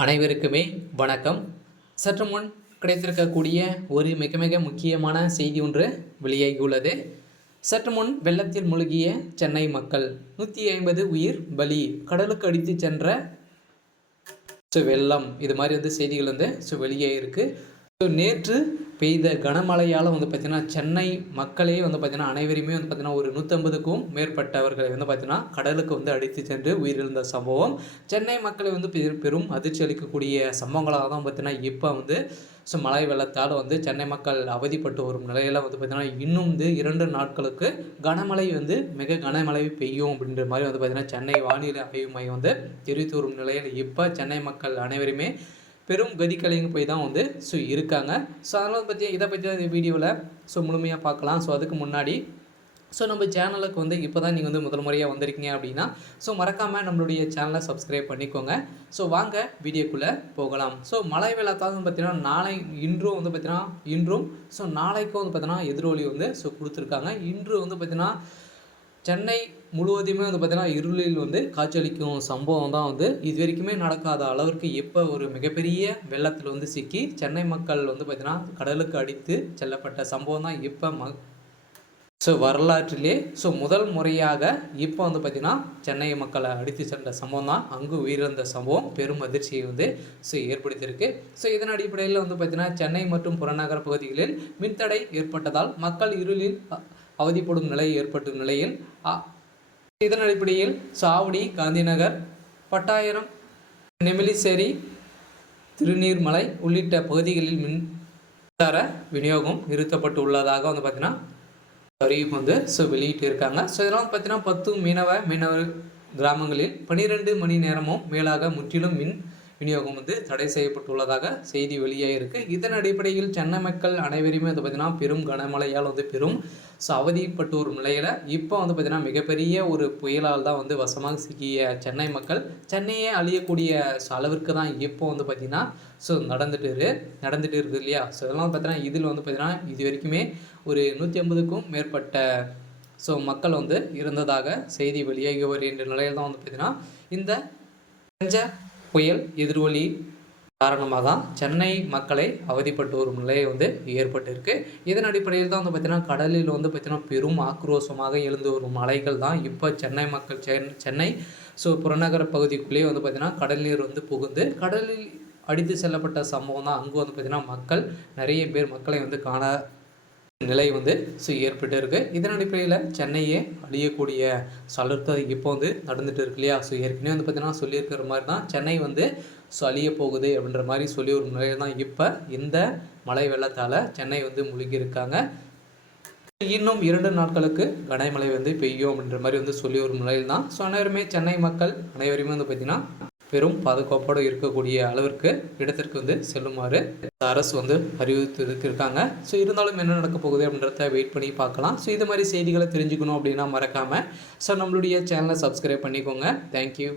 அனைவருக்குமே வணக்கம். சற்று முன் கிடைத்திருக்கக்கூடிய ஒரு மிக மிக முக்கியமான செய்தி ஒன்று வெளியாகியுள்ளது. சற்று முன் வெள்ளத்தில் மூழ்கிய சென்னை மக்கள் 150 உயிர் பலி, கடலுக்கு அடித்து சென்ற வெள்ளம், இது மாதிரி செய்திகள் வெளியாகிருக்கு. நேற்று பெய்த கனமழையால் பார்த்தீங்கன்னா சென்னை மக்களே பார்த்தீங்கன்னா அனைவருமே பார்த்தீங்கன்னா ஒரு 150க்கும் மேற்பட்டவர்களை பார்த்தீங்கன்னா கடலுக்கு அடித்து சென்று உயிரிழந்த சம்பவம் சென்னை மக்களை பெரும் அதிர்ச்சி அளிக்கக்கூடிய சம்பவங்களாக தான் பார்த்தீங்கன்னா இப்போ மழை வெள்ளத்தால் சென்னை மக்கள் அவதிப்பட்டு வரும் நிலையில் பார்த்தீங்கன்னா இன்னும் 2 நாட்களுக்கு கனமழை மிக கனமழை பெய்யும் அப்படின்ற மாதிரி பார்த்தீங்கன்னா சென்னை வானிலை ஆய்வு மையம் தெரிவித்து வரும் நிலையில் இப்போ சென்னை மக்கள் அனைவருமே பெரும் கதிக்கலைங்க போய் தான் இருக்காங்க. அதனால் இதை பற்றி வீடியோவில் முழுமையாக பார்க்கலாம். அதுக்கு முன்னாடி நம்ம சேனலுக்கு இப்போ தான் நீங்கள் முதல் முறையாக வந்திருக்கீங்க அப்படின்னா மறக்காமல் நம்மளுடைய சேனலை சப்ஸ்கிரைப் பண்ணிக்கோங்க. வாங்க வீடியோக்குள்ளே போகலாம். மழை வெள்ளத்தால் பார்த்தீங்கன்னா இன்றும் பார்த்தீங்கன்னா இன்றும் நாளைக்கும் பார்த்தீங்கன்னா எதிரொலி கொடுத்துருக்காங்க. இன்று பார்த்தீங்கன்னா சென்னை முழுவதுமே பார்த்தீங்கன்னா இருளில் காட்சியளிக்கும் சம்பவம் தான் இது வரைக்குமே நடக்காத அளவிற்கு இப்போ ஒரு மிகப்பெரிய வெள்ளத்தில் சிக்கி சென்னை மக்கள் பார்த்தீங்கன்னா கடலுக்கு அடித்து செல்லப்பட்ட சம்பவம் தான் இப்போ வரலாற்றிலே முதல் முறையாக இப்போ பார்த்தீங்கன்னா சென்னை மக்களை அடித்து சென்ற சம்பவம் தான் அங்கு உயிரிழந்த சம்பவம் பெரும் அதிர்ச்சியை ஏற்படுத்தியிருக்கு. இதன் அடிப்படையில் பார்த்தீங்கன்னா சென்னை மற்றும் புறநகர பகுதிகளில் மின்தடை ஏற்பட்டதால் மக்கள் இருளில் அவதிப்படும் நிலை ஏற்பட்ட நிலையில் இதன் அடிப்படையில் சாவடி, காந்திநகர், பட்டாயிரம், நெமிலிசேரி, திருநீர்மலை உள்ளிட்ட பகுதிகளில் மின்சார விநியோகம் நிறுத்தப்பட்டு உள்ளதாக பார்த்தீங்கன்னா அறிவிப்பு வெளியிட்டு இருக்காங்க. இதெல்லாம் பார்த்தீங்கன்னா 10 மீனவர் கிராமங்களில் 12 மணி நேரமும் மேலாக முற்றிலும் மின் விநியோகம் தடை செய்யப்பட்டுள்ளதாக செய்தி வெளியாகிருக்கு. இதன் அடிப்படையில் சென்னை மக்கள் அனைவருமே பார்த்தீங்கன்னா பெரும் கனமழையால் பெரும் அவதிப்பட்டு ஒரு நிலையில் இப்போ பார்த்தீங்கன்னா மிகப்பெரிய ஒரு புயலால் தான் வசமாக சிக்கிய சென்னை மக்கள் சென்னையே அழியக்கூடிய அளவிற்கு தான் இப்போ பார்த்தீங்கன்னா நடந்துட்டு இருக்குது இல்லையா. இதெல்லாம் பார்த்தீங்கன்னா இதில் பார்த்தீங்கன்னா இது வரைக்குமே ஒரு 150க்கும் மேற்பட்ட மக்கள் இருந்ததாக செய்தி வெளியாகி வருகின்ற நிலையில் தான் பார்த்தீங்கன்னா இந்த புயல் எதிரொலி காரணமாக சென்னை மக்களை அவதிப்பட்டு வரும் நிலை ஏற்பட்டிருக்கு. இதன் அடிப்படையில் தான் பார்த்தீங்கன்னா கடலில் பார்த்தீங்கன்னா பெரும் ஆக்ரோஷமாக எழுந்து வரும் அலைகள் தான் இப்போ சென்னை மக்கள் சென்னை புறநகர பகுதிக்குள்ளேயே பார்த்தீங்கன்னா கடல் நீர் புகுந்து கடலில் அடித்து செல்லப்பட்ட சம்பவம் தான் அங்கு பார்த்தீங்கன்னா மக்கள் நிறைய பேர் மக்களை காண நிலை ஏற்பட்டு இருக்கு. இதன் அடிப்படையில் சென்னையே அழியக்கூடிய சலர்த்த இப்போ நடந்துட்டு இருக்கு இல்லையா. ஏற்கனவே பார்த்தீங்கன்னா சொல்லியிருக்கிற மாதிரி தான் சென்னை அழிய போகுது அப்படின்ற மாதிரி சொல்லி ஒரு நிலையில் தான் இப்போ இந்த மழை வெள்ளத்தால் சென்னை முழுகியிருக்காங்க. இன்னும் 2 நாட்களுக்கு கனமழை பெய்யும் அப்படின்ற மாதிரி சொல்லி ஒரு நிலையில் தான் அனைவருமே சென்னை மக்கள் அனைவருமே பார்த்தீங்கன்னா பெரும் பாதுகாப்போடு இருக்கக்கூடிய அளவிற்கு இடத்திற்கு செல்லுமாறு அரசு அறிவித்திருக்காங்க. இருந்தாலும் என்ன நடக்க போகுது அப்படின்றத வெயிட் பண்ணி பார்க்கலாம். இது மாதிரி செய்திகளை தெரிஞ்சுக்கணும் அப்படின்னா மறக்காமல் நம்மளுடைய சேனலை சப்ஸ்கிரைப் பண்ணிக்கோங்க. தேங்க்யூ.